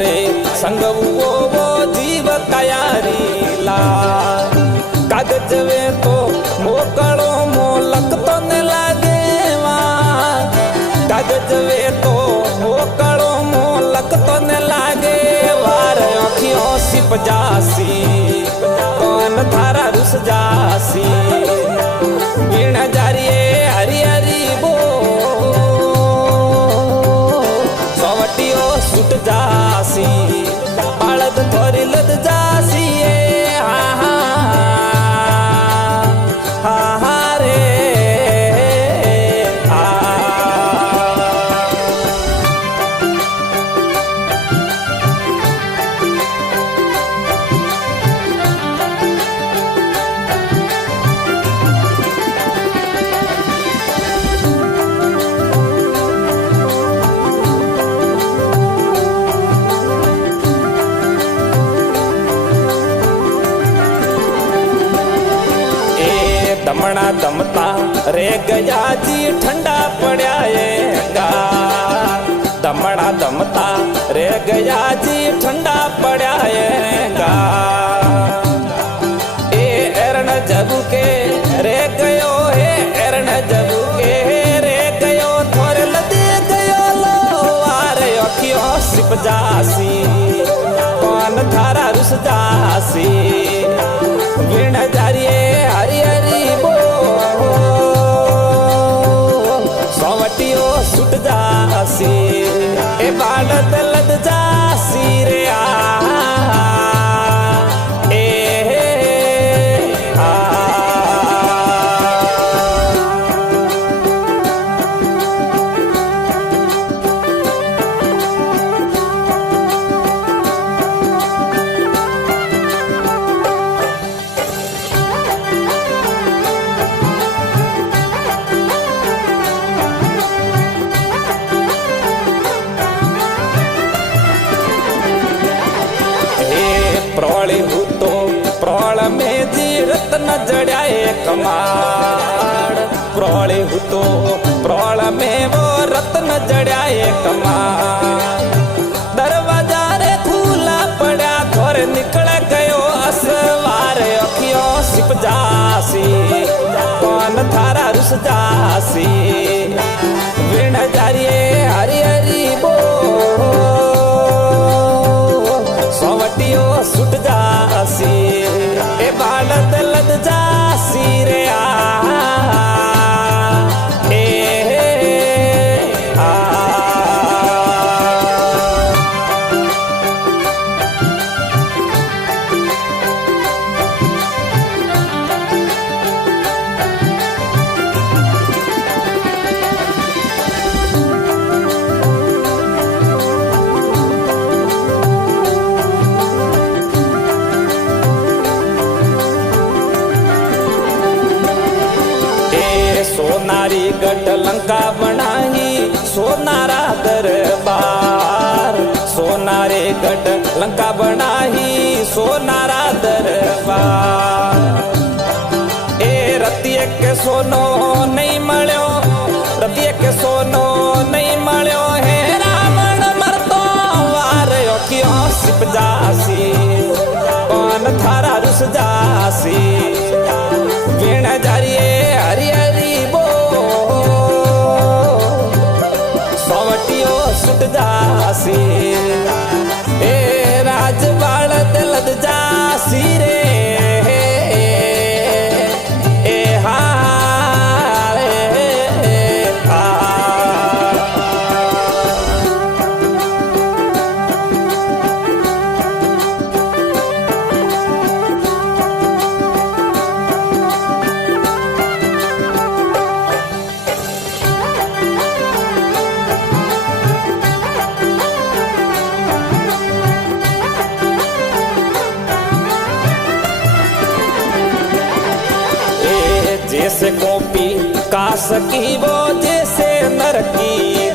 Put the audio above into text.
रे संगवो वो जीव तैयारी ला कागज वे तो मोकड़ो मोलक तो न लागे वहाँ कागज वे तो मोकड़ो मोलक तो न लागे वार आँखियों सिप जासी कौन थारा रुस जासी वीण जारिए हरी हरी बो सवटियो सुट जासी बाळद थोरी लद जासी हा रे दमना दमता रे गया जी ठंडा पड़ा गा दमना दमता रे गया जी ठंडा पड़ा गा ए एरण जबू के रे गयो है एरण जबू के रे गयो थोर लदे गयो लो आरे अखियों सिप जासी कौन थारा रुस जासी वीण जारिए हरी हरी बो सवटियो सुट जासी ए बाळद लद जासी रे प्रौली हूँ तो प्रौल में जी रत्न जड़ाए कमाड़ प्रौली हूँ तो प्रौल में वो रत्न जड़ाए कमाड़ दरवाजा रे खुला पड़ा थोर निकल गयो असवार अखियों सिप जासी कौन थारा रुस जासी वीण जारिए हरी हरी बो सवटियो सुट जासी ए बाळद लद जासी रे सोनारी गढ़ लंका बनाई सोनारा दरबार सोनारे गढ़ लंका बनाई सोनारा दरबार ए रतिये के सोनो नहीं मळ्यो रतिये के सोनो नहीं मळ्यो हे रावण मरतो वार अखियों सिप जासी कौन थारा रुस जासी वीण जारिए हरी हरी बो सवटियो सुट जासी ए राज बाळद लद जासी रे ए हा जैसे कॉपी कास की वो जैसे नर की